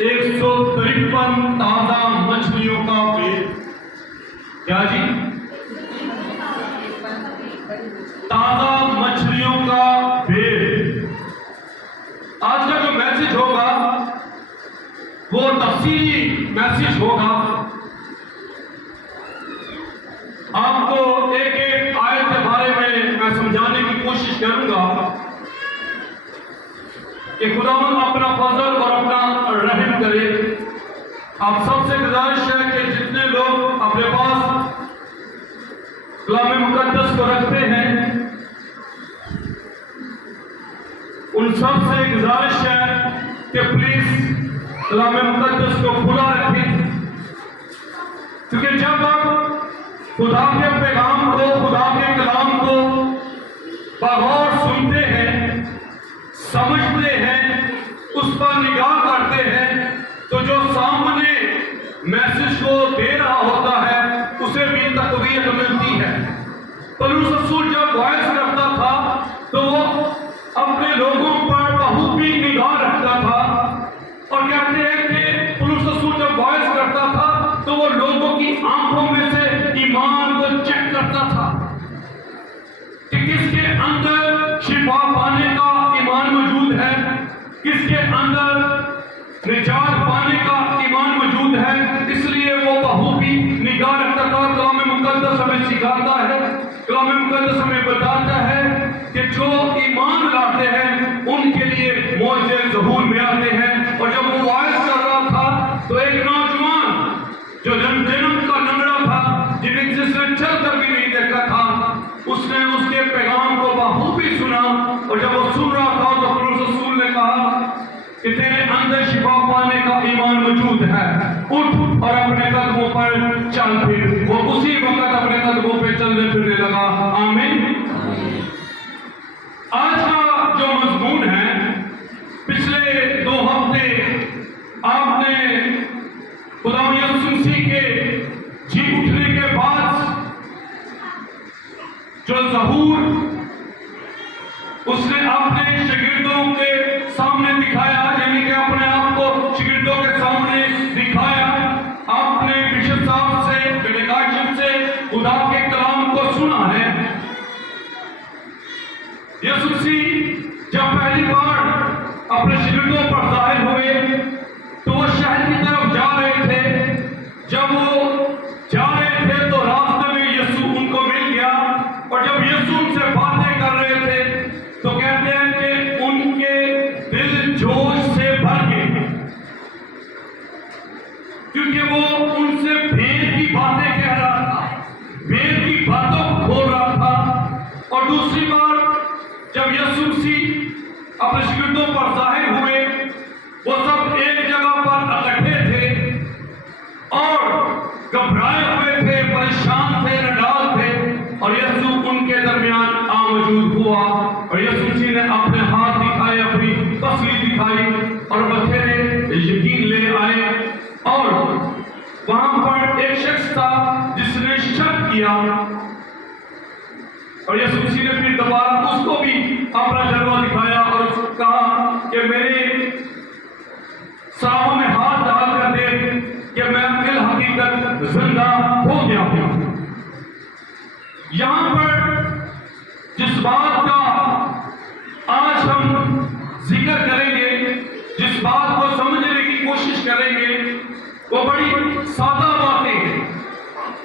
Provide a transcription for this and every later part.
153 ताजा मछलियों का पेट। क्या जी? ताजा मछलियों का पेट। आज का जो मैसेज होगा वो तफसीली मैसेज होगा। आपको एक एक आयत के बारे में मैं समझाने की कोशिश करूंगा कि खुदावंद अपना फजल और अपना रहम करे। आप सबसे गुजारिश है कि जितने लोग अपने पास कलाम मुकद्दस को रखते हैं उन सब से गुजारिश है कि प्लीज कलाम मुकद्दस को खुला रखें, क्योंकि जब आप खुदा के पैगाम को, खुदा के कलाम को बगौर सुनते हैं, समझते हैं, उस पर निगाह करते हैं, तो जो सामने मैसेज को दे रहा होता है उसे भी तकवीत मिलती है। पौलुस रसूल जब वॉइस रखता था तो वो अपने लोगों पर बखूबी निगाह रखता था, और कहते हैं कि पौलुस रसूल जब वॉइस करता था तो वो लोगों की आंखों में से ईमान को चेक करता था कि किसके अंदर शिफा पाने का ईमान मौजूद है, किसके अंदर निजात पाने का ईमान मौजूद है। इसलिए वो बखूबी निगाह रखता था। कलाम मुकद्दस हमें सिखाता है, कलाम मुकद्दस हमें बताता है कि जो ईमान लाते हैं उनके लिए मौजे ज़हूर में आते हैं। और जब वो वाइज कर रहा था तो एक नौजवान जो जन्म का लंगड़ा था, जिसने चल कर भी नहीं देखा था, उसने उसके पैगाम को बखूबी सुना। और जब वो सुन रहा था तो पौलुस रसूल ने कहा कि तेरे अंदर शिफा पाने का ईमान मौजूद है, उठ और अपने कदमों पर चल फिर। वो उसी वक्त अपने कदमों पे चलने फिरने लगा। आमीन। आज का जो मजमून है, पिछले 2 हफ्ते आपने खुदा यीशु मसीह के जी उठने के बाद जो ज़हूर उसने अपने शागिर्दों के सामने दिखाया, यानी कि अपने आप को शागिर्दों के सामने दिखाया। आपने बिशप साहब से, डेलीगेशन से खुदा के कलाम को सुना है। यीशु मसीह जब पहली बार अपने शागिर्दों पर ज़ाहिर हुए तो वो शहर की तरफ जा रहे थे। जब वो जा रहे थे तो रास्ते में यीशु उनको मिल गया, और जब यीशु उनसे बातें कर रहे थे तो कहते हैं कि उनके दिल जोश से भर गए, क्योंकि वो उनसे भेद की बातें कह रहा था, भेद की बातों को खोल रहा था। और दूसरी बार जब यीशु मसीह अपने शागिर्दों पर ज़ाहिर हुए, वो सब एक जगह पर इकट्ठे थे और घबराए हुए थे, परेशान थे, नडाल थे, और यीशु उनके दरमियान मौजूद हुआ। और यीशु मसीह ने अपने हाथ दिखाए, अपनी तस्वीर दिखाई, और बथेरे यकीन ले आए। और वहां पर एक शख्स था जिसने शक किया, और यीशु मसीह ने फिर दोबारा उसको भी अपना जलवा दिखाया और कहा कि मेरे सामने हाथ डाल कर देख कि मैं बिल हकीकत जिंदा हो गया हूं। यहां पर जिस बात का आज हम जिक्र करेंगे, जिस बात को समझने की कोशिश करेंगे, वो बड़ी सादा बातें हैं,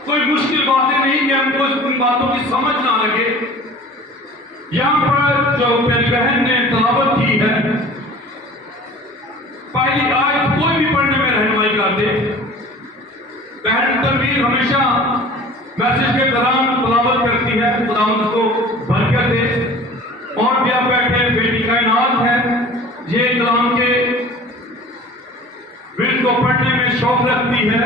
कोई मुश्किल बातें नहीं कि हमको उन बातों की समझ ना लगे। यहां पर जो मेरी बहन ने तलावत की है, पहली आयत कोई भी पढ़ने में रहनुमाई कर दे। बहन तनवीर हमेशा मैसेज के दौरान तलावत करती है, खुदावंद को बरकत दे। और भी आप बैठे बेटी कायनात है, ये कलाम के विल को पढ़ने में शौक रखती है।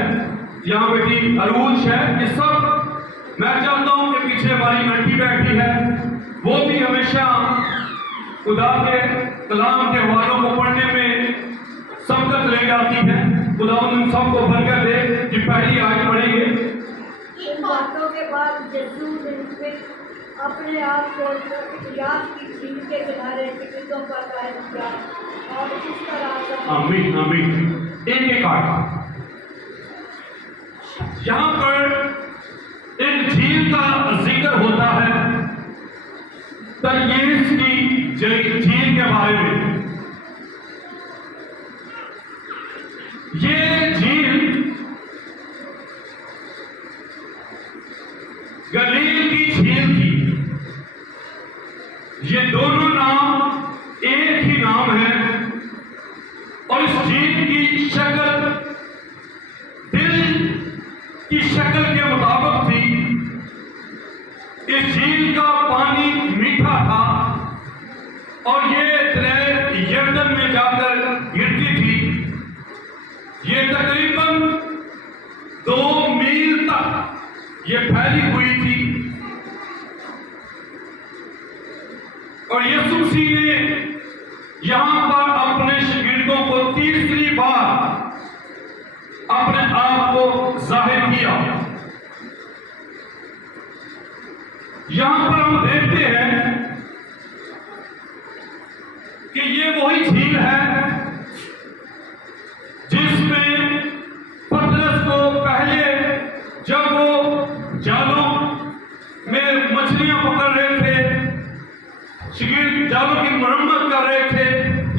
यहाँ बेटी अरूज है। ये सब मैं चाहता हूँ कि पीछे हमारी आंटी बैठी है, वो भी हमेशा खुदा के कलाम के हवालों को पढ़ने में सबकत ले जाती है। खुदा उन सबको बरकत दे। कि पहली आयत पढ़ेंगे। इन बातों के बाद यीशु ने अपने आप को इतिहास की झील के किनारे टिकटों पर कायम किया और उसका रास्ता। आमीन आमीन। ایک ایک آیت. یہاں پر ایک جھیل کا ذکر ہوتا ہے ترئیس کی جھیل کے بارے میں. یہ جھیل گلیل کی جھیل تھی. یہ دونوں نام ایک ہی نام ہے اور اس جھیل کی شکل دل کی شکل کے مطابق تھی. اس جھیل کا پانی میٹھا تھا اور یہ دریا یردن میں جا کر گرتی تھی. یہ تقریباً 2 میل تک یہ پھیلی ہوئی تھی اور یسوع مسیح نے یہاں پر اپنے شاگردوں کو تیسری بار اپنے آپ کو ظاہر کیا. یہاں پر ہم دیکھتے ہیں کہ یہ وہی جھیل ہے جس میں پترس کو پہلے جب وہ جالوں میں مچھلیاں پکڑ رہے تھے، شاگرد جالوں کی مرمت کر رہے تھے،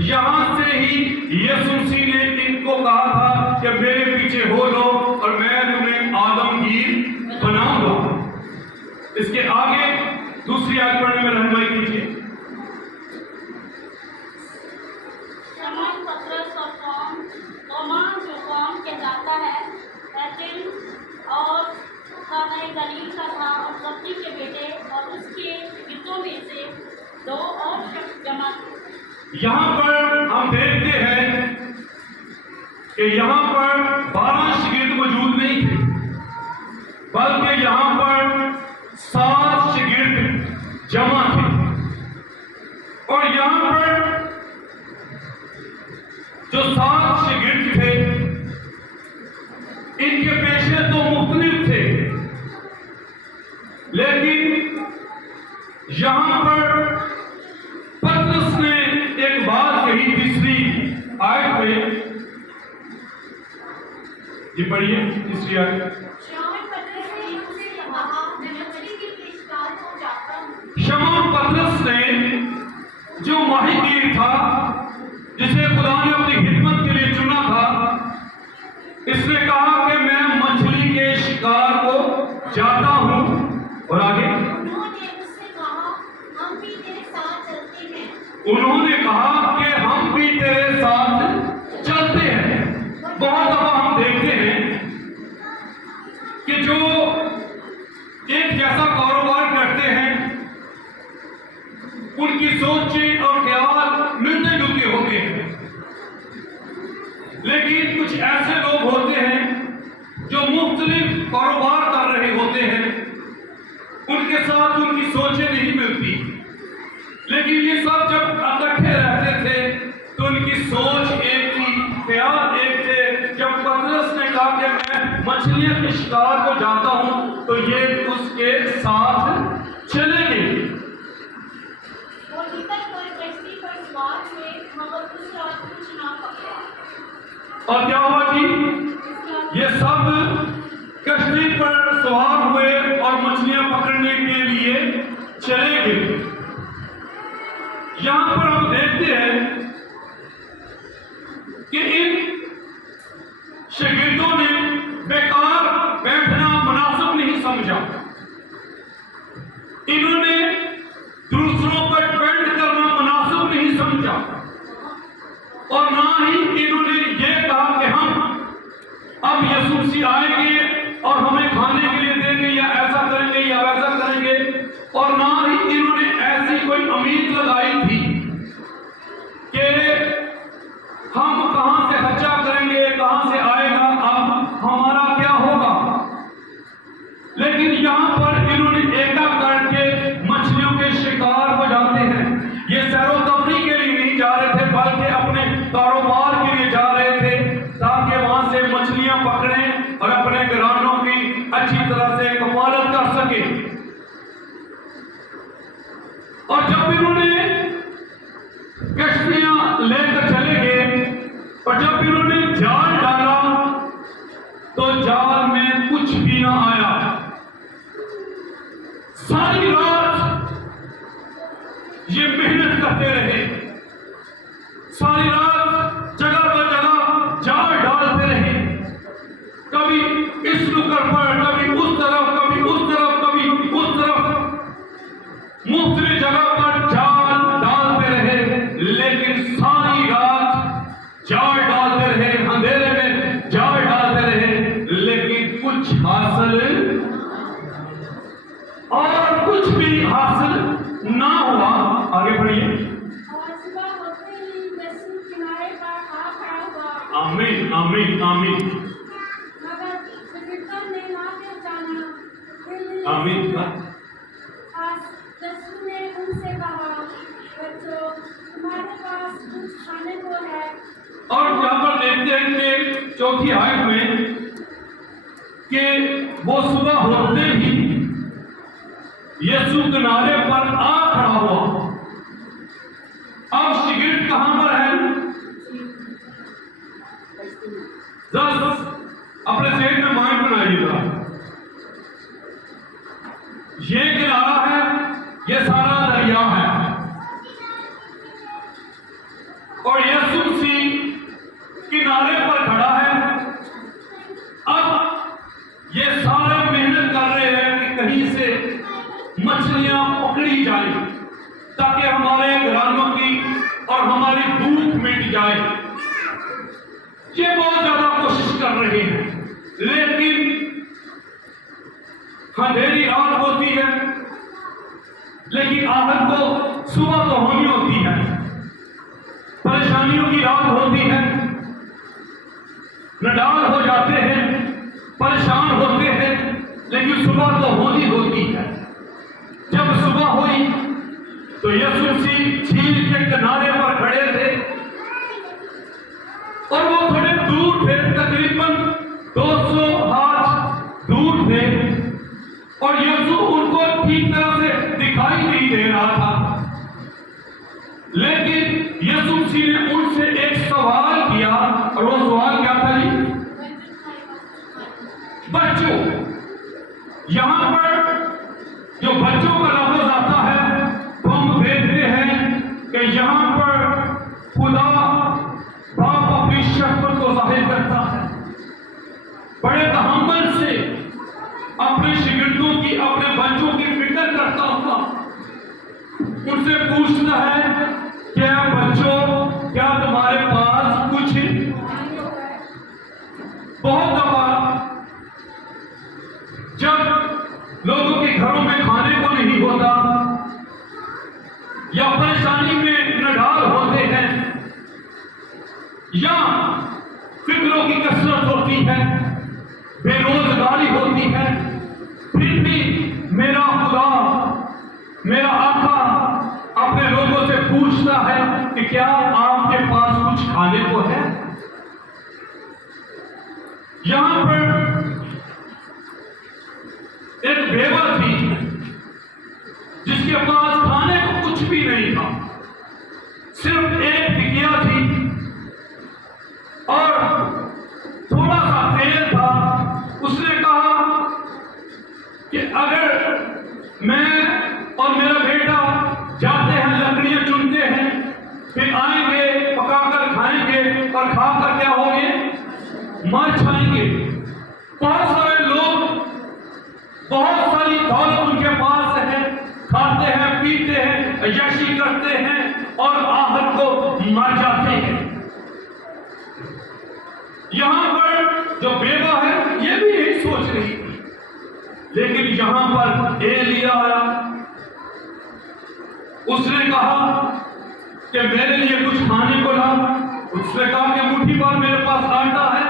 یہاں سے ہی یسوع مسیح نے ان کو کہا تھا کہ میرے پیچھے ہو لو اور میں تمہیں آدمگیر بناؤں گا. اس کے آگے دوسری آیت پڑھنے میں رہنمائی کیجیے. شمعون پترس اور توما جو قوم کہلاتا ہے ایتھن اور کانہ گلیل کا تھا اور زبدی کے بیٹے اور اس کے شاگردوں میں سے 2 اور شخص جمع تھے. یہاں پر ہم دیکھتے ہیں کہ یہاں پر 12 شاگرد موجود نہیں تھے بلکہ یہاں پر 7 شاگرد جمع تھے. اور یہاں پر جو 7 شاگرد تھے ان کے پیشے تو مختلف تھے، لیکن یہاں پر پترس نے ایک بات کہی تیسری آیت میں. جی پڑھیے تیسری آیت. شمعون پترس نے ان سے کہا میں مچھلی کی پیشکار کو جاتا ہوں. شمعون پترس نے جو ماہی گیر تھا جسے خدا نے اپنی خدمت کے لیے چنا تھا، اس نے کہا کہ میں مچھلی کے شکار کو جاتا ہوں. اور آگے انہوں نے اس سے کہا ہم بھی تیرے ساتھ چلتے ہیں. انہوں نے کہا کہ ہم بھی تیرے ساتھ چلتے ہیں. بہت دفعہ ہم دیکھتے ہیں کہ جو ایک جیسا کاروبار کرتے ہیں ان کی سوچیں اور خیال ملتے جلتے ہوتے ہیں، لیکن کچھ ایسے لوگ ہوتے ہیں جو مختلف کاروبار کر رہے ہوتے ہیں، ان کے ساتھ ان کی سوچیں نہیں ملتی. لیکن یہ سب جب اکٹھے رہتے تھے تو ان کی سوچ ایک تھی، خیال ایک تھے. جب پترس نے کہا کہ میں مچھلیوں کے شکار کو جاتا ہوں تو یہ اس کے ساتھ چلے گئے. وہ نکل کر کشتی پر سوار ہوئے مگر اس رات کچھ نہ پکڑا. اور کیا ہوا جی؟ یہ سب کشتی پر سوار ہوئے اور مچھلیاں پکڑنے کے لیے چلے گئے. یہاں پر ہم دیکھتے ہیں کہ ان شاگردوں نے بیکار بیٹھنا مناسب نہیں سمجھا. انہوں نے دوسروں پر ڈپینڈ کرنا مناسب نہیں سمجھا اور نہ ہی انہوں نے یہ کہا کہ ہم اب یسوع مسیح آئیں گے اور ہمیں کھانے کے لیے دیں گے یا ایسا کریں گے یا ویسا کریں گے. اور نہ ہی انہوں نے ایسی کوئی امید لگائی تھی کہ ہم کہاں سے خرچہ کریں گے، کہاں سے آئے گا، اب ہمارا کیا ہوگا. لیکن یہاں پر انہوں نے ایکا کر کے مچھلیوں کے شکار ہو جاتے ہیں. یہ سیر و تفریح کے لیے نہیں جا رہے تھے بلکہ اپنے کاروبار کے لیے جا رہے تھے تاکہ وہاں سے مچھلیاں پکڑیں اور اپنے گھرانوں کی اچھی طرح سے کفالت کر سکیں. اور جب انہوں نے کشتیاں لے کر چلے گئے اور جب انہوں نے جال कुछ भी ना आया। सारी रात ये मेहनत करते रहे, सारी रात जगह पर जगह जाल डालते रहे, कभी इस नुक्कड़ पर, कभी उस तरफ, कभी उस तरफ, कभी उस तरफ, मुख्तलिफ जगह पर जाल डालते रहे, लेकिन सारी रात जाल डालते रहे, अंधेरे में जाल डालते रहे, लेकिन कुछ हासिल और कुछ भी हासिल ना हुआ। आगे बढ़िए। और सुबह होते ही यीशु किनारे पर आ खड़ा हुआ। आमीन, आमीन, आमीन, मगर शागिर्दों ने ना पहचाना। फिर आमीन। यीशु ने उनसे कहा, बच्चों, तुम्हारे पास कुछ खाने को है? और यहाँ पर देखते हैं कि चौथी आयत में कि वो सुबह होते ही यीशु किनारे पर आ खड़ा हुआ। अब शागिर्द कहां पर है? दस अपने जेब में माइंड बनाइएगा। ये किनारा है, ये सारा दरिया है, और यीशु मसीह किनारे पर खड़ा है। अब ये सारे मेहनत कर रहे हैं कि कहीं से मछलियां पकड़ी जाए ताकि हमारे घरानों की और हमारी भूख मिट जाए। ये बहुत ज्यादा कोशिश कर रहे हैं, लेकिन अंधेरी रात होती है, लेकिन आहट को सुबह तो होनी होती है, परेशानियों की रात होती है, नडाल हो जाते हैं, परेशान होते हैं, लेकिन सुबह तो होनी होती है। जब सुबह हुई तो यीशु मसीह झील के किनारे पर खड़े थे, और वो थोड़े दूर थे, तकरीबन 200 हाथ दूर थे, और यीशु उनको ठीक तरह से दिखाई नहीं दे रहा था। लेकिन यीशु मसीह ने उनसे एक सवाल किया, और वो सवाल क्या था जी? बच्चों। यहां पर जो बच्चों का लफ्ज आता है, तो हम देखते हैं कि यहां पर खुदा बाप अपनी शफ़क़त को जाहिर करता है, बड़े तहम्मुल से अपने शागिर्दों की, अपने बच्चों की फिक्र करता हुआ उनसे पूछता है, क्या बच्चों, क्या तुम्हारे पास कुछ? बहुत दफा जब लोगों के घरों में खाने को नहीं होता या परेशानी में नडाल होते हैं या फिक्रों की कसरत होती है, बेरोजगारी होती है, फिर भी मेरा खुदा, मेरा आका अपने लोगों से पूछता है कि क्या आपके पास कुछ खाने को है? यहां पर एक बेवा थी जिसके पास खाने को कुछ भी नहीं था, सिर्फ एक टिकिया थी और थोड़ा सा तेल था। उसने कहा कि अगर मैं और मेरा बेटा जाते हैं, लकड़ियां चुनते हैं, फिर आएंगे, पकाकर खाएंगे, और खाकर क्या होंगे? मर जाएंगे। बहुत सारे लोग, बहुत सारी दौलत उनके पास है, खाते हैं, पीते हैं, यशी करते हैं और आहत को मर जाते हैं। यहां पर जो बेवा है ये भी यही सोच रही थी, लेकिन यहां पर एलिया आया। उसने कहा कि मेरे लिए कुछ खाने को ला। उसने कहा कि मुट्ठी भर मेरे पास आटा है,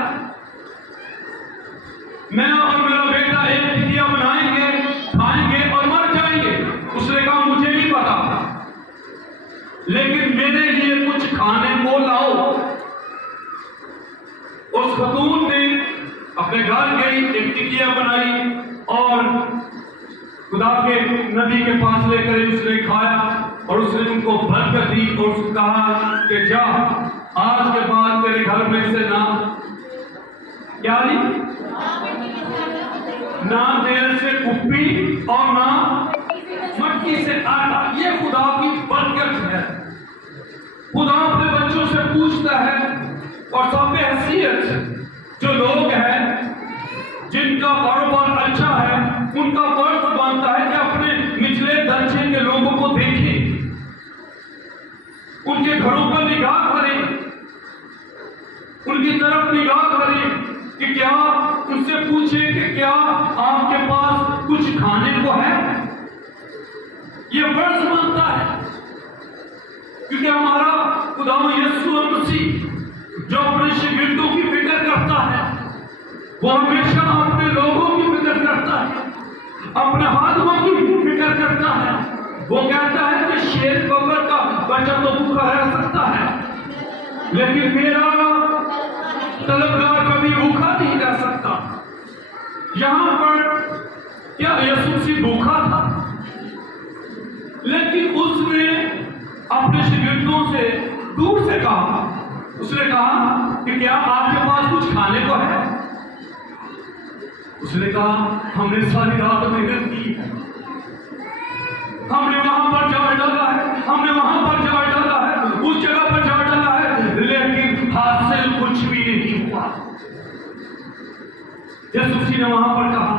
मैं और मेरा बेटा एक टिकिया बनाएंगे, खाएंगे और मर जाएंगे। उसने कहा मुझे नहीं पता, लेकिन मेरे लिए कुछ खाने को लाओ। उस खतून ने अपने घर गई, एक टिकिया बनाई और खुदा के नबी के पास लेकर उसने खाया और उसने उनको बरकत दी और उसने कहा कि जा, आज के बाद तेरे घर में से ना क्या नहीं نہ تیل سے کپی اور نہ مٹی سے آٹا. یہ خدا کی برکت ہے. خدا اپنے بچوں سے پوچھتا ہے اور صاحب حیثیت جو لوگ ہیں جن کا کاروبار اچھا ہے ان کا فرض بنتا ہے کہ اپنے نچلے درجے کے لوگوں کو دیکھیں, ان کے گھروں پر نگاہ کریں, ان کی طرف نگاہ کریں کہ کیا ان سے پوچھیں کہ کیا آپ کے پاس کچھ کھانے کو ہے. یہ فرض بنتا ہے کیونکہ ہمارا خدا یسوع مسیح جو اپنے شاگردوں کی فکر کرتا ہے وہ ہمیشہ اپنے لوگوں کی فکر کرتا ہے, اپنے ہاتھوں کی فکر کرتا ہے. وہ کہتا ہے کہ شیر بکر کا بچہ تو بھوکا رہ سکتا ہے لیکن میرا طلبگار کبھی بھوکا نہیں رہ سکتا. یہاں پر کیا یسوع مسیح بھوکا تھا لیکن اس نے اپنے شاگردوں سے دور سے کہا, اس نے کہا کہ کیا آپ کے پاس کچھ کھانے کو ہے. اس نے کہا ہم نے ساری رات محنت کی, ہم نے وہاں پر جال ڈالا ہے, ہم نے وہاں پر جال ڈالا ہے, اس جگہ پر جال ڈالا ہے, لیکن حاصل کچھ بھی نہیں ہوا. یسوع مسیح نے وہاں پر کہا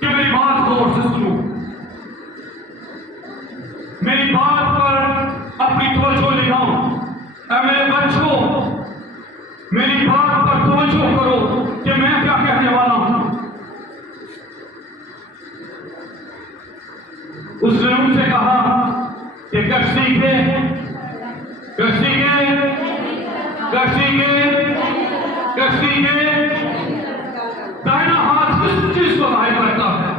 کہ میری بات غور سے سنو, میری بات پر اپنی توجہ لگاؤ. اے میرے بچوں میری بات پر توجہ کرو کہ میں کیا کہنے والا ہوں. اس نے ان سے کہا کہ کشتی کے دائنا ہاتھ کس چیز کو ظاہر کرتا ہے.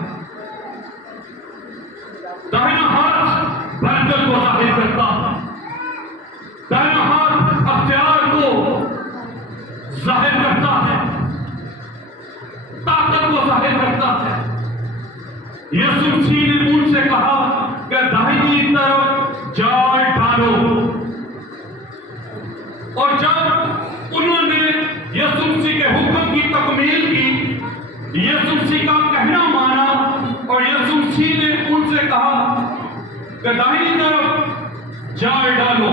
دائنا ہاتھ برکت کو ظاہر کرتا ہے, دائنا ہاتھ اختیار کو ظاہر کرتا ہے, طاقت کو ظاہر کرتا ہے. یسوع مسیح نے ان سے کہا کہ دائنی طرف جال ڈالو, اور جب انہوں نے یسوع مسیح کے حکم کی تکمیل کی, یسوع مسیح کا کہنا مانا اور یسوع مسیح نے ان سے کہا کہ دائنی طرف جال ڈالو.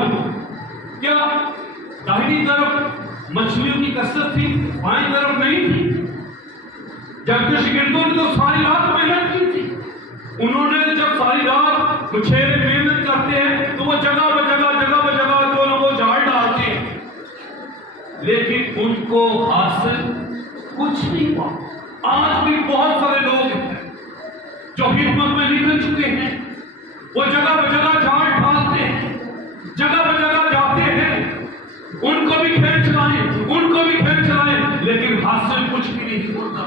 کیا دائنی طرف مچھلیوں کی کثرت تھی, بائیں طرف نہیں تھی؟ جبکہ شاگردوں نے تو ساری رات محنت کی تھی. انہوں نے جب ساری رات مچھیرے محنت کرتے ہیں تو وہ جگہ بجگہ جو لوگ وہ جال ڈالتے ہیں, لیکن ان کو حاصل کچھ نہیں ہوا. آج بھی بہت سارے لوگ ہیں جو خدمت میں نکل چکے ہیں, وہ جگہ بجگہ جال ڈالتے ہیں, جگہ بجگہ جاتے ہیں, ان کو بھی کھینچ لائیں, لیکن حاصل کچھ بھی نہیں ہوتا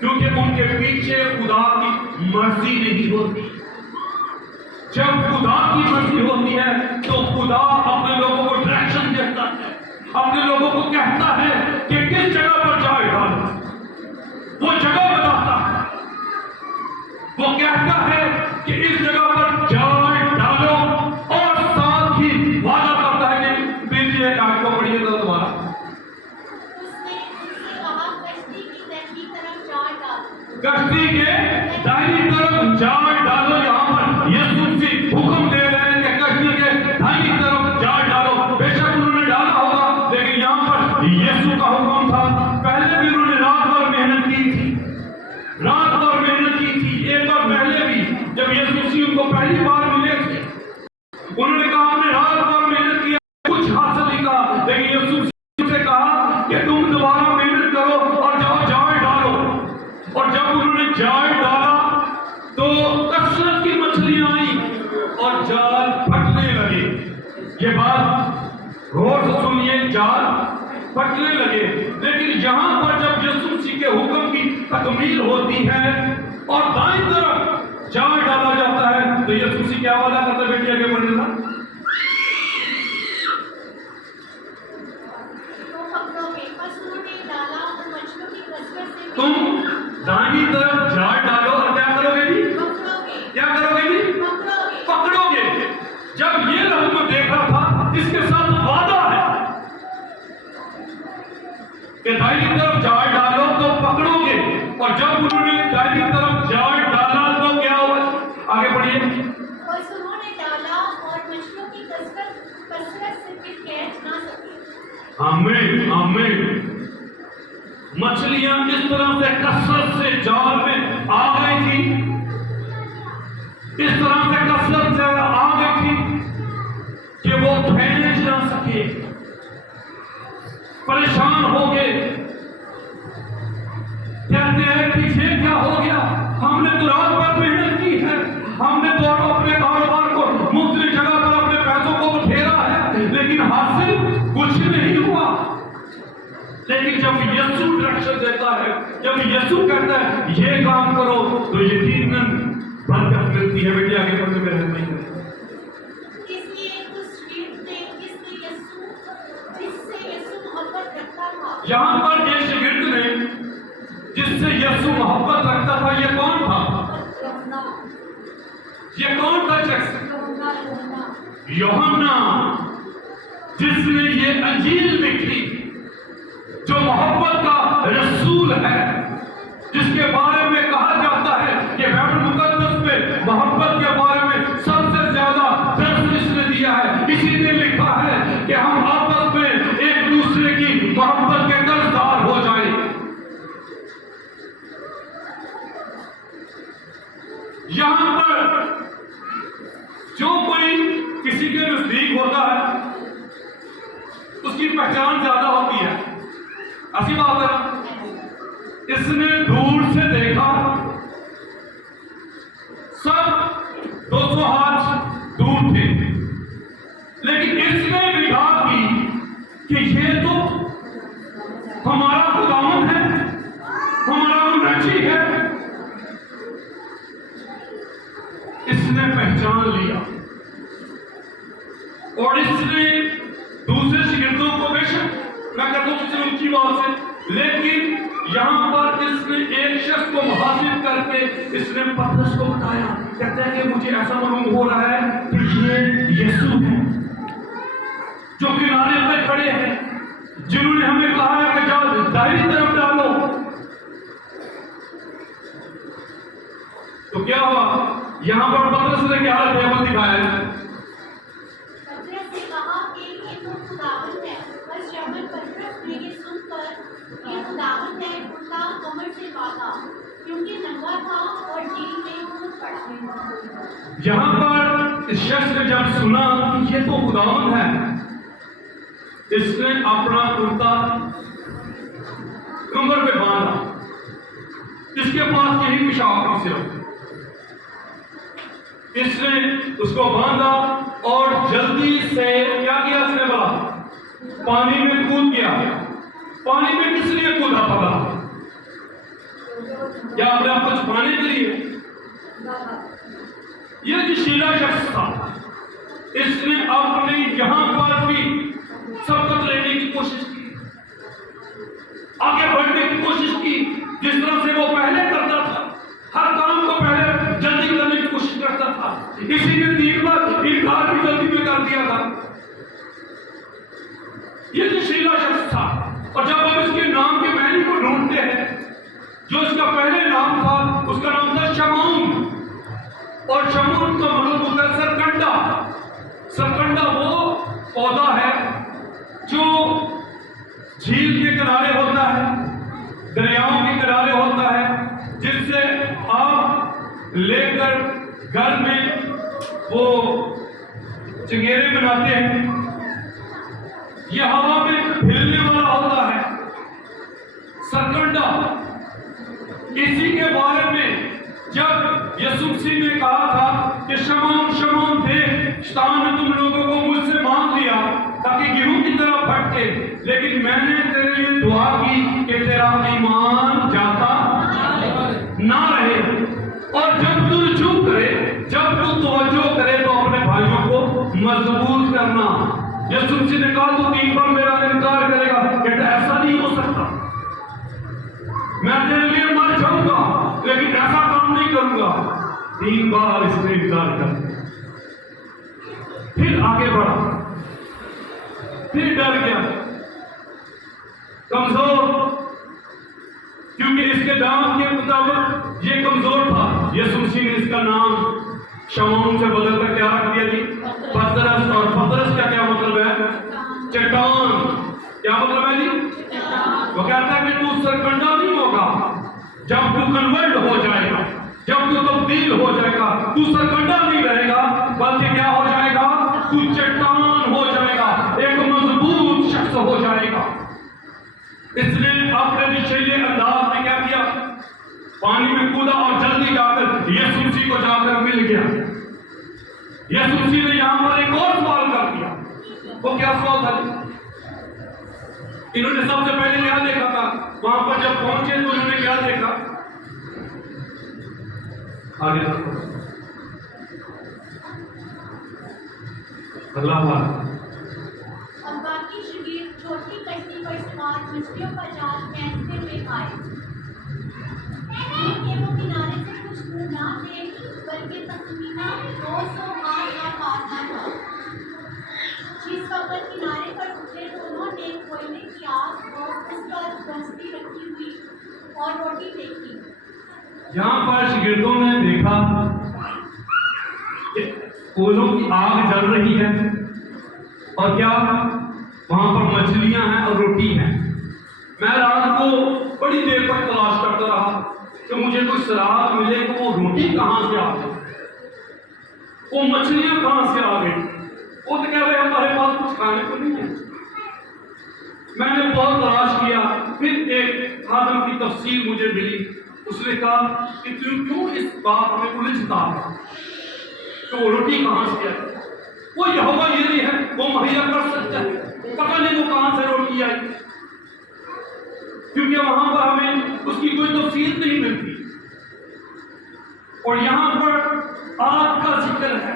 کیونکہ ان کے پیچھے خدا کی مرضی نہیں ہوتی. جب خدا کی مرضی ہوتی ہے تو خدا اپنے لوگوں کو ڈائریکشن دیتا ہے, اپنے لوگوں کو کہتا ہے کہ کس جگہ پر جال ڈالو. وہ جگہ بتاتا ہے, وہ کہتا ہے کہ اس جگہ پر جال ڈالو, اور ساتھ ہی وعدہ کرتا ہے کہ پلیز یہ آیت کو پڑھیے گا دوبارہ. کشتی کے دائنی طرف جال ڈالو. یہاں پر یسوع مسیح حکم دے رہے ہیں کہ کشتی کے دائنی طرف جال ڈالو. بے شک انہوں نے ڈالا ہوگا لیکن یہاں پر یسوع کا حکم تھا. پہلے بھی انہوں نے رات بھر محنت کی تھی, ایک بار پہلے بھی جب یسوع مسیح ان کو پہلی بار ملے تھے انہوں نے کہا ہم نے رات بھر محنت کی, کچھ حاصل نہیں کہا, لیکن یسوع مسیح سے کہا کہ تم دوبارہ محنت کرو اور جاؤ جال ڈالو. اور جب انہوں نے جال ڈالا تو کثرت کی مچھلیاں آئیں اور جال پھٹنے لگے. یہ بات غور سے سنیے, جال پھٹنے لگے. لیکن یہاں پر جب یسوع مسیح کے حکم کی تکمیل ہوتی ہے اور دائیں طرف جال ڈالا جاتا ہے تو یسوع مسیح کیا وعدہ کرتا ہے؟ بیٹی آگے بڑھنے کا. تم دائیں طرف جال ڈالو اور کیا کرو گے جی؟ کیا کرو گے جی؟ پکڑو گے. جب یہ لفظ میں دیکھ رہا تھا اس کے ساتھ وعدہ ہے کہ دائیں طرف جال ڈالو تو پکڑو گے اور جب انہوں نے دائیں کی طرف جال ڈالا تو کیا ہوا؟ آگے بڑھیے. بس انہوں نے ڈالا اور مچھلیوں کی کثرت سے پھر کھینچ نہ سکے. آمین آمین. مچھلیاں اس طرح سے کثرت سے جال میں آ گئی تھی، اس طرح سے کثرت سے آ گئی تھی کہ وہ کھینچ نہ سکے، پریشان ہو گئے. کہتے ہیں کہ یہ کیا ہو گیا؟ ہم نے تو رات بھر محنت کی ہے، ہم نے تو اپنے کاروبار کو مختلف جگہ پر اپنے پیسوں کو بکھیرا ہے، لیکن حاصل کچھ نہیں ہوا. لیکن جب یسوع ڈائریکشن دیتا ہے، جب یسوع کہتا ہے یہ کام کرو، تو یقیناً برکت ملتی ہے. بیٹے آگے پڑھنے میں رہنا ہی ہے. اس لیے اس شگرد نے جس سے یسوع محبت رکھتا تھا. یہاں پر یہ شگرد نے جس سے یسوع محبت رکھتا تھا، یہ کون تھا؟ یہ کون تھا شخص؟ یوحنا، جس نے یہ انجیل لکھی، جو محبت کا رسول ہے، جس کے بارے میں کہا جاتا ہے کہ بائبل مقدس میں محبت کے بارے میں سب سے زیادہ درس اس نے دیا ہے. اسی نے لکھا ہے کہ ہم آپس میں ایک دوسرے کی محبت کے قرضدار ہو جائیں. یہاں پر جو کوئی کسی کے نزدیک ہوتا ہے اس کی پہچان زیادہ ہوتی ہے. ایسی بات ہے. اس نے دور سے دیکھا، سب 200 ہاتھ دور تھے، لیکن اس نے نگاہ کی کہ یہ تو ہمارا خداوند ہے، ہمارا منجی ہے. اس نے پہچان لیا اور اس نے دوسرے شاگردوں کو، بے شک میں کہتا ہوں کسی اونچی بات سے، لیکن یہاں پر اس نے ایک شخص کو مخاطب کر کے اس نے پترس کو بتایا. کہتا ہے کہ مجھے ایسا معلوم ہو رہا ہے کہ یہ یسوع ہے جو کنارے پہ کھڑے ہیں، جنہوں نے ہمیں کہا ہے کہ جاؤ دائیں طرف ڈالو. تو کیا ہوا؟ یہاں پر پترس نے کیا حال دکھایا ہے؟ پترس نے کہا کہ یہ تو خداوند ہے. بس شمن پترس نے یہ سن کر یہ خداوند ہے ان کا کمر سے باندھا، کیونکہ ننگا تھا اور جھیل میں کود پڑا. یہاں پر اس شخص نے جب سنا کہ یہ تو خداوند ہے، اس نے اپنا کرتا کمر پہ باندھا. اس کے پاس یہی پیشاب کا سر، اس نے اس کو باندھا اور جلدی سے کیا کیا؟ اس نے بولا پانی میں کود گیا. پانی میں کس لیے کودا پڑا؟ کیا اپنے آپ کو چھپانے کے لیے؟ یہ جو شیلا شخص تھا، اس نے اپنے یہاں پر بھی سبقت لینے کی کوشش کی، آگے بڑھنے کی کوشش کی، جس طرح سے وہ پہلے کرتا تھا. ہر کام کو پہلے جلدی کرنے کی کوشش کرتا تھا. اسی نے 3 بار انکار بھی جلدی میں کر دیا تھا. یہ جو شیلا شخص تھا، اور جب ہم اس کے نام کے معنی کو ڈھونڈتے ہیں، جو اس کا پہلے نام تھا اس کا نام تھا شمعون، اور شمعون کا مطلب ہوتا ہے سرکنڈا. سرکنڈا وہ پودا ہے جو جھیل کے کنارے ہوتا ہے، دریاؤں کے کنارے ہوتا ہے، جس سے آپ لے کر گھر میں وہ چنگیرے بناتے ہیں. یہ ہوا میں ہلنے والا ہوتا ہے سرکنڈا. اسی کے بارے میں جب یسوع مسیح نے کہا تھا کہ شمعون شمعون دیکھ، شیطان نے تم لوگوں کو مجھ سے مانگ لیا تاکہ گیہوں کی طرح پھٹتے، لیکن میں نے تیرے لیے دعا کی کہ تیرا ایمان جاتا نہ رہے. اور جب تو رجوع کرے، جب تو توجہ کرے تو اپنے بھائیوں کو مضبوط کرنا. یسوع مسیح نے کہا تو 3 بار میرا انکار کرے گا، کہتا ایسا نہیں ہو سکتا، میں تیرے لیے مر جاؤں گا لیکن ایسا کام نہیں کروں گا. 3 بار اس نے انکار کر دیا. پھر آگے بڑھا، پھر ڈر گیا، کمزور، کیونکہ اس کے के नाम के मुताबिक ये कमजोर था, यीशु मसीह ने इसका नाम शमौन से बदल कर क्या रख दिया जी? पतरस। और पतरस का क्या मतलब है? चट्टान। क्या मतलब है जी? वो कहता है कि तू सरकंडा नहीं होगा, जब तू कन्वर्ट हो जाएगा, जब तू तब्दील हो जाएगा, तू सरकंडा नहीं रहेगा, बल्कि क्या हो जाएगा? तू चट्टान हो जाएगा, एक मजबूत शख्स हो जाएगा। इसने अपने निश्चय अंदाज में क्या किया? पानी में कूदा और जल्दी जाकर यीशु मसीह को जाकर मिल गया। यीशु मसीह ने यहां पर एक और सवाल कर दिया। वो क्या सवाल था? इन्होंने सबसे पहले क्या देखा था? वहां पर जब पहुंचे तो उन्होंने क्या देखा? आगे देखो, अगला बात। और बाकी शिगिर छोटी कश्ती पर सवार मछलियों का जाल फेंकते हुए आए। लेकिन वो किनारे से कुछ दूर ना थे, बल्कि तकरीबन 200 हाथ का फासला था। जिस वक्त किनारे पर उतरे तो उन्होंने कोयले की आग और उस पर कश्ती रखी हुई और रोटी देखी। यहां पर शिगिर्दों ने देखा कि कोयलों की आग जल रही है और क्या वहां पर मछलियां हैं और रोटी है। मैं रात को बड़ी देर तक तलाश करता रहा कि मुझे कोई सुराग मिले कि वो रोटी कहां से आ गई, वो मछलियां कहां से आ गई। वो तो कह रहे हमारे पास कुछ खाने को नहीं है। मैंने बहुत तलाश किया, फिर एक खादम की तफसीर मुझे मिली। उसने कहा कि तू क्यों इस बात में उलझता है कि वो रोटी कहां से आई? वो यहोवा यीरे है, वो मुहैया कर सकता है, पता नहीं वो कहां से रोटी आई, क्योंकि वहां पर हमें उसकी कोई तफसीर नहीं मिलती। और यहां पर आग का जिक्र है।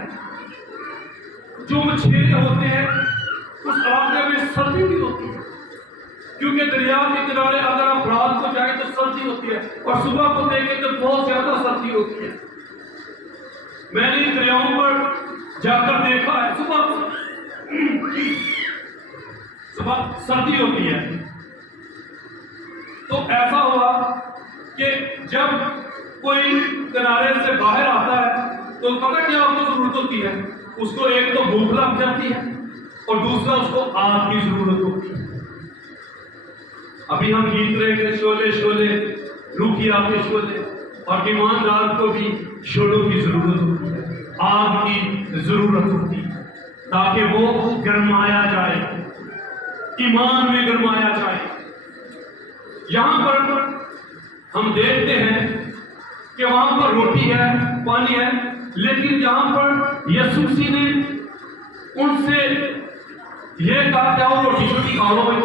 जो मछेरे होते हैं उस इलाके में सर्दी भी होती है, क्योंकि दरिया के किनारे अगर आप रात को जाए तो सर्दी होती है और सुबह को देखें तो बहुत ज्यादा सर्दी होती है। मैंने इन दरियाओं पर जाकर देखा है, सुबह सर्दी होती है। तो ऐसा हुआ कि जब कोई किनारे से बाहर आता है तो पता क्या उसको जरूरत होती है? उसको एक तो भूख लग जाती है और दूसरा उसको आग की जरूरत होती है। अभी हम गीत रहे थे, शोले शोले रूखिया के शोले, और ईमानदार को भी शोलों की जरूरत होती है, आग की जरूरत होती है, ताकि वो गरमाया जाए, ईमान में गरमाया जाए। यहां पर हम देखते हैं कि वहां पर रोटी है, पानी है, लेकिन जहां पर यीशु मसीह ने उनसे यह कहा क्या वो रोटी छोटी खा लो भाई,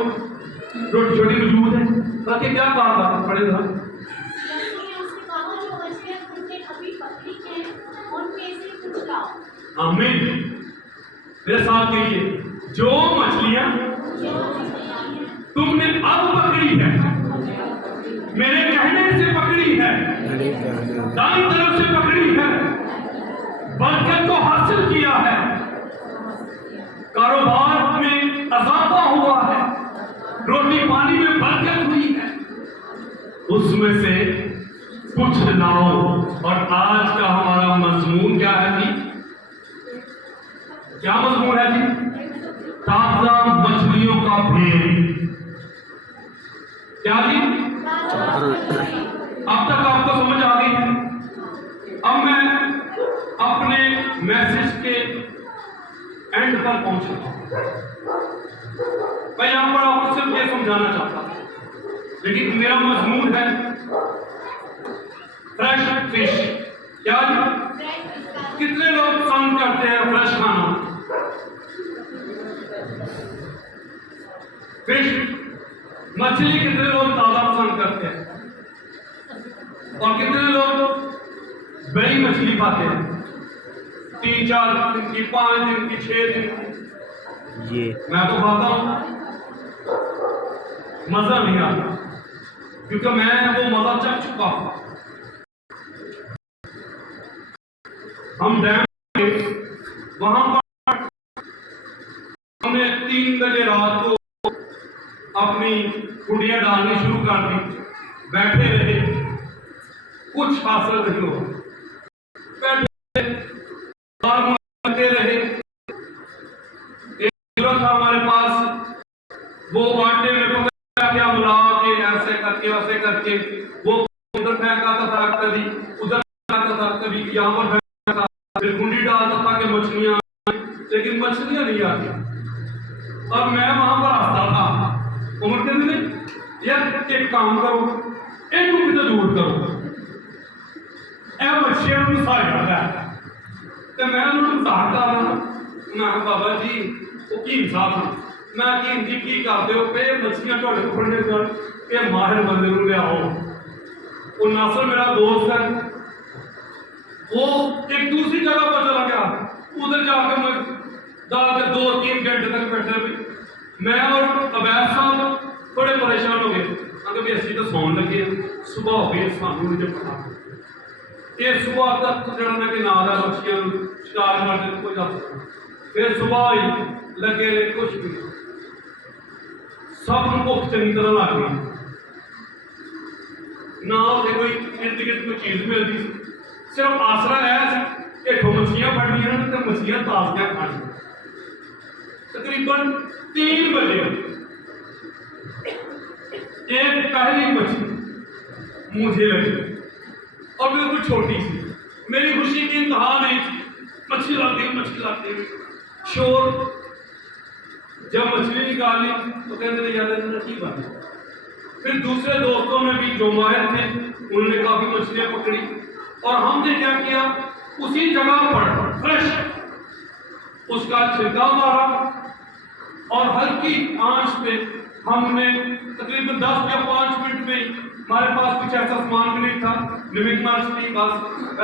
रोटी छोटी मौजूद है, ताकि क्या कहा था? पढ़े था आमीन। मेरे साथ कहिए, जो मछलियां तुमने अब पकड़ी है, मेरे कहने से पकड़ी है, दाईं तरफ से पकड़ी है, बरकत को हासिल किया है, कारोबार में इजाफा हुआ है, रोटी पानी में बरकत हुई है, उसमें से कुछ लाओ। और आज का हमारा मजमून क्या है जी? क्या मजमून है जी? ताजा मछलियों का भेद। क्या जी? अब तक आपको समझ आ गई है? अब मैं अपने मैसेज के एंड पर पहुंच रहा हूं। मैं यहां पर आपको सिर्फ ये समझाना चाहता हूं, लेकिन मेरा मजमून है फ्रेश फिश। क्या जी? कितने लोग पसंद करते हैं फ्रेश खाना? फिश, मछली कितने लोग ताजा पसंद करते हैं? और कितने लोग बड़ी मछली खाते हैं? 3-4 दिन की, 5 दिन की, 6 दिन की। ये मैं तो खाता हूं, मजा नहीं आता, क्योंकि मैं वो मजा चख चुका हूं। हम डैम वहां पर हमने 3 बजे रात को अपनी कुड़ियां डालनी शुरू कर दी, बैठे रहे, कुछ हासिल नहीं हुआ। बैठे करते रहे। एक था हमारे पास, वो आटे में पकड़ क्या मिला के ऐसे करके वैसे करके वो उधर फेंका था, कभी उधर फेंका था, कभी यहाँ पर फेंका था, फिर गुंडी डालता था कि मछलियाँ, लेकिन मछलियाँ नहीं आती। अब मैं वहां पर हंसता था, उम्र के दिन यार एक काम करो, एक तो दूर करो, ए मछलियां ਨੂੰ ਸਾਇਆ ਹੈ ਤੇ ਮੈਂ ਉਹਨੂੰ ਸਾਹਦਾ ਨਾ ਬਾਬਾ ਜੀ ਉਹ ਕੀ ਇਨਸਾਫ ਹੈ। ਮੈਂ ਕੀ ਕਰਦੇ ਹੋ ਪਏ ਮੱਛੀਆਂ ਤੁਹਾਡੇ ਕੋਲ ਫੜਨੇ ਜਾਣ, ਇਹ ਮਾਹਿਰ ਬੰਦੇ ਨੂੰ ਲਿਆਓ। ਉਹ ਨਾਸਰ ਮੇਰਾ ਦੋਸਤ है, वो एक दूसरी जगह पर चला गया, उधर जाकर मैं जाकर 2-3 घंटे तक बैठे रहे। मैं और अवैध साहब बड़े परेशान हो गए, अगर भी असी तो सौन लगे, सुबह हो गई, सानू जब पता ये सुबह तक जड़ा ना कि नाल है मछलियां शिकार करने कोई जा सकता। फिर सुबह ही लगे रहे, कुछ भी सब भुख चंगी तरह लग गई ना, उसे कोई इर्द गिर्द कोई चीज मिलती, सिर्फ आसरा है हेठों मछलियां फड़नियां तो मछलियां ताजियां खानियां। तकरीबन 3 बजे एक पहली मछली मुझे लगी और बिल्कुल छोटी सी। मेरी खुशी की इंतहा नहीं थी, मछली लाती शोर। जब मछली निकाली तो कहते थे यार की बात है। फिर दूसरे दोस्तों ने भी जो माहिर थे उन्होंने काफी मछलियां पकड़ी और हमने क्या किया, उसी जगह पर फ्रेश उसका छिड़काव मारा और हल्की आंच पे हमने तकरीबन 10 या 5 मिनट में, हमारे पास कुछ ऐसा सामान भी नहीं था, लिमिट मार्च थी, बस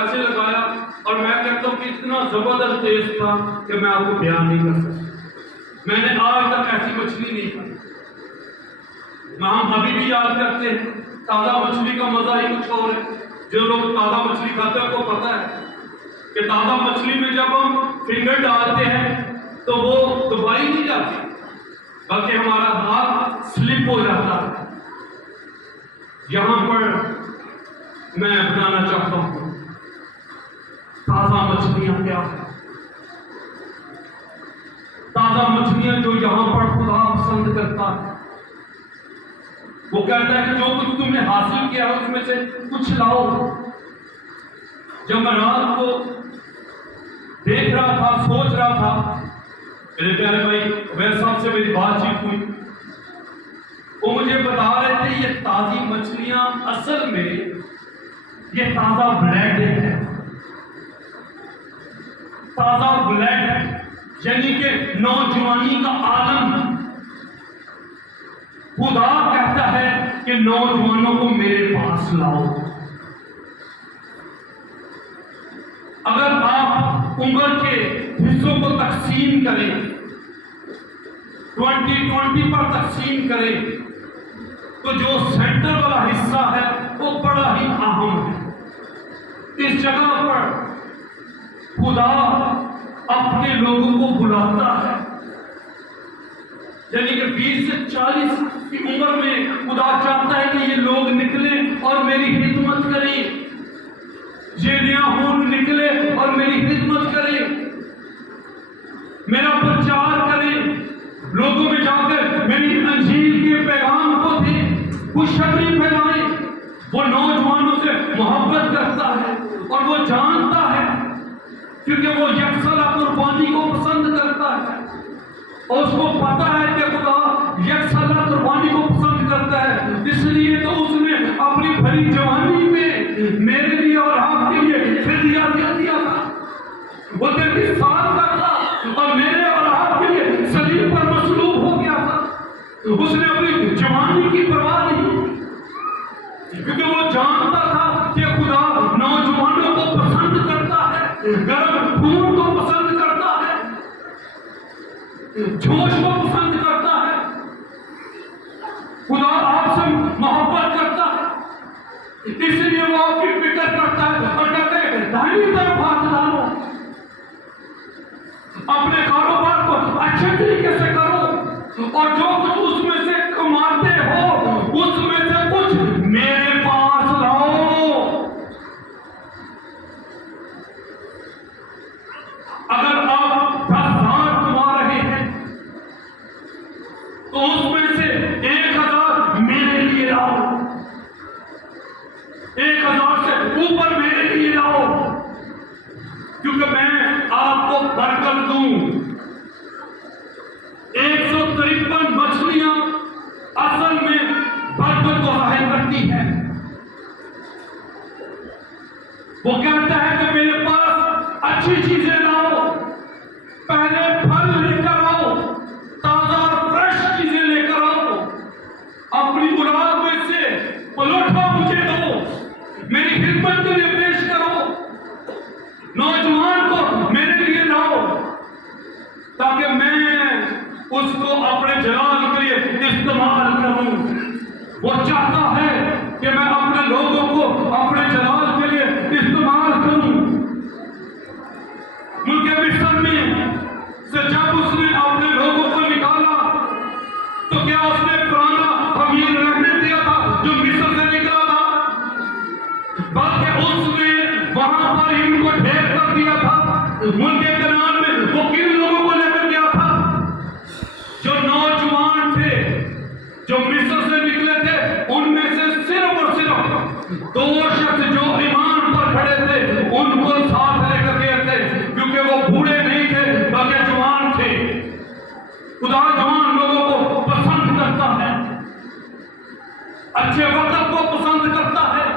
ऐसे लगाया। और मैं कहता हूँ कि इतना जबरदस्त टेस्ट था कि मैं आपको बयान नहीं कर सकता। मैंने आज तक ऐसी मछली नहीं खाई। हम अभी भी याद करते हैं, ताज़ा मछली का मजा ही कुछ और है। जो लोग ताज़ा मछली खाते हैं उनको पता है कि ताज़ा मछली में जब हम फिंगर डालते हैं तो वो दबाई नहीं जाती, बल्कि हमारा हाथ स्लिप हो जाता है। यहां पर मैं बताना चाहता हूं ताजा मछलियां क्या है। ताजा मछलियां जो यहां पर खुदा पसंद करता है, वो कहता है कि जो कुछ तुमने हासिल किया है उसमें से कुछ लाओ। जब मैं रात को देख रहा था, सोच रहा था, मेरे प्यारे भाई वैसे साहब से मेरी बातचीत हुई, वो मुझे बता रहे थे ये ताजी मछलियां असल में ये ताजा ब्लड है। ताजा ब्लड यानी कि नौजवानी का आलम। खुदा कहता है कि नौजवानों को मेरे पास लाओ। अगर आप उम्र के हिस्सों को तकसीम करें, 20-20 पर तकसीम करें, तो जो सेंटर वाला हिस्सा है वो बड़ा ही अहम है। इस जगह पर खुदा अपने लोगों को बुलाता है, यानी कि 20 से 40 की उम्र में खुदा चाहता है कि ये लोग निकले और मेरी खिदमत करें। ये नियाहून निकले और मेरी खिदमत करें, मेरा प्रचार करें, लोगों में जाकर मेरी अंजील के पैगाम को दें, खुशखबरी फैलाएं। वो नौजवानों से मोहब्बत करता है और वो जानता है, क्योंकि वो यकसला कुर्बानी को पसंद करता है और उसको पता है कि खुदा यकसला कुर्बानी को पसंद करता है। इसलिए तो उसने अपनी भरी जवानी में मेरे लिए और आपके लिए फिदिया दिया था। वो 33 साल का था और मेरे और आपके लिए सलीब पर मसलूब हो गया था। उसने अपनी जवानी की परवाह नहीं, क्योंकि वो जानता था कि खुदा नौजवानों को पसंद करता है, गर्म खून को पसंद करता है, जोश को पसंद करता है। खुदा आपसे मोहब्बत करता है, इसलिए वो आपकी फिक्र करता है और कहते हैं दाहिनी तरफ हाथ डालो, अपने कारोबार को अच्छे तरीके से करो और जो कुछ उसमें से कमाते हो उसमें से कुछ मेरे पास लाओ। 1000 से ऊपर मेरे लिए लाओ, क्योंकि मैं आपको बरकत दूं। 153 मछलियां असल में बरकत को जाहिर करती है। वो कहता है कि मेरे पास अच्छी चीजें लाओ, पहले फल लेकर आओ, ताजा फ्रेश चीजें लेकर आओ, अपनी औलाद में से पलोठा मुझे दो, मेरी खिदमत के लिए पेश करो, नौजवान को मेरे लिए लाओ, ताकि मैं उसको अपने जलाल के लिए इस्तेमाल करूं। वो चाहता है कि मैं अपने लोगों को अपने जलाल के लिए इस्तेमाल करूं। मुल्क मिस्र में से जब उसने अपने लोगों को निकाला, तो क्या उसने पुराना अमीर रहने दिया था जो मिस्र से निकला था, बल्कि उसने वहां पर इनको ढेर कर दिया था। मुल्क कनान में वो किन लोगों को लेकर गया था? जो नौजवान थे, जो मिस्र से निकले थे, उनमें से सिर्फ और सिर्फ 2 शख्स जो ईमान पर खड़े थे, उनको साथ लेकर गए थे, क्योंकि वो बूढ़े नहीं थे बल्कि जवान थे। खुदा जवान लोगों को पसंद करता है, अच्छे वक्त को पसंद करता है।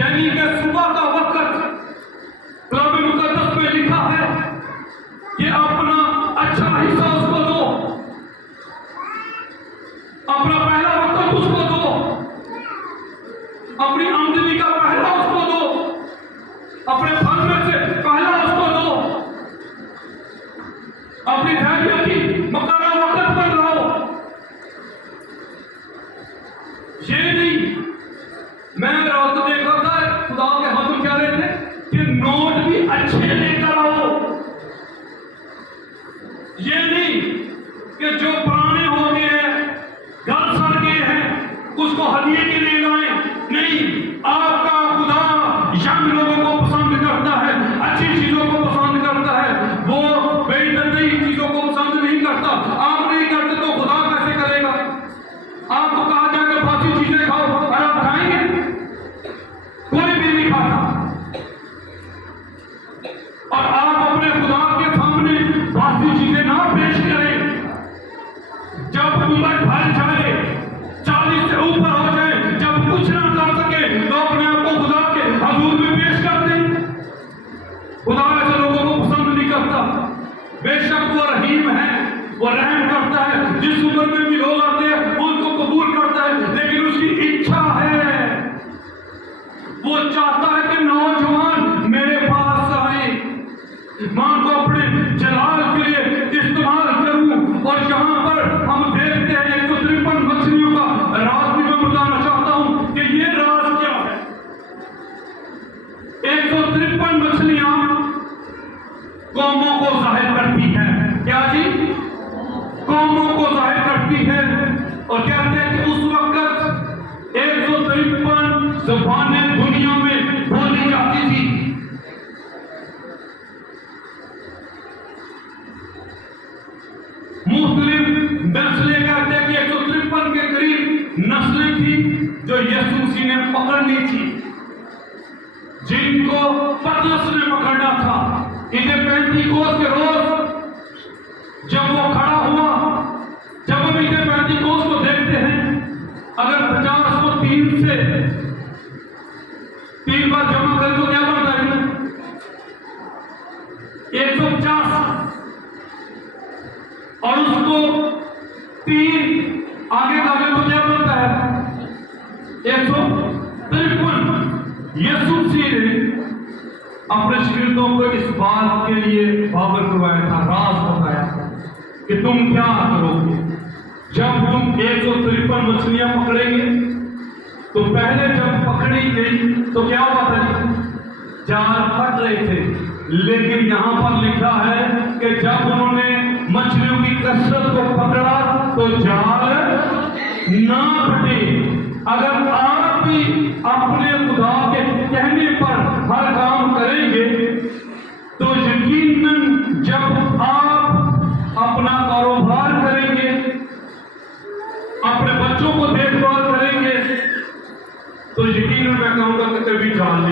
यानी कि सुबह का वक्त कलाम मुकद्दस में लिखा है कि अपना अच्छा हिस्सा उसको दो, अपना पहला वक्त उसको दो, अपनी आमदनी का पहला उसको दो, अपने फल में से पहला उसको दो, अपनी धैर्य की मकाना वक्त पर रहो। ये नहीं, मैं रात को देखा था खुदा के हाथों कह रहे थे कि नोट भी अच्छे लेकर आओ। ये नहीं कि जो पुराने हो गए हैं, गल सड़ गए हैं, उसको हदिये के लिए लाएं। नहीं, आपका खुदा यंग लोगों को पसंद करता है, अच्छी चीजों को पसंद करता है। वो बेदर्दी चीजों को पसंद नहीं करता। आप नहीं करते तो खुदा कैसे करेगा? आपको कहा जाए कि बासी चीजें खाओ, और आप खाएंगे? कोई भी नहीं खाता। और आप अपने खुदा के सामने बासी चीजें ना पेश करें। जब उम्र भर जाए, 40 से ऊपर हो जाए, जब कुछ ना कर सके, तो अपने आप को खुदा के हजूर में पेश कर दें। खुदा ऐसे लोगों को पसंद नहीं करता। बेशक वो रहीम है, वो रहम करता है, जिस उम्र में भी लोग आते हैं उनको कबूल करता है, लेकिन उसकी इच्छा है, वो चाहता है कि नौजवान मेरे पास आए, मां को अपने जलाल के लिए इस्तेमाल करूं। और यहाँ पर हम देखते हैं 153 मछलियों का राज भी मैं बताना चाहता हूं कि ये राज क्या है। 153 मछलियां कौमों को जाहिर करती है। क्या जी? कौमों को जाहिर करती है। और कहते हैं कि उस वक्त 153 ज़ुबानें दुनिया में बोली जाती थी। मुख्तलिफ नस्लें, कहते हैं कि 153 के करीब नस्लें थी जो यीशु मसीह ने पकड़ ली थी, जिनको पतरस ने पकड़ना था। इन्हें पेंतीकोस के रोज जब वो खड़ा हुआ, जब हम इन्हें पेंतीकोस को देखते हैं, अगर 50 को 3 बार जमा करें तो क्या बनता है? 150। और उसको 3 आगे का तो क्या बनता है? 153। यीशु मसीह ने अपने शिगिर्दों को इस बात के लिए बाबर करवाया था, राज बताया था कि तुम क्या करोगे जब तुम 153 मछलियां पकड़ेंगे। तो पहले जब पकड़ी गई तो क्या हुआ था? जाल फट रहे थे, लेकिन यहां पर लिखा है कि जब उन्होंने मछलियों की कसरत को पकड़ा तो जाल ना फटे। अगर आप भी अपने खुदा के कहने पर हर काम करेंगे तो यकीनन जब आप अपना कारोबार करेंगे, अपने बच्चों को देखभाल करेंगे, तो यकीनन मैं कहूँगा कि कभी जान ली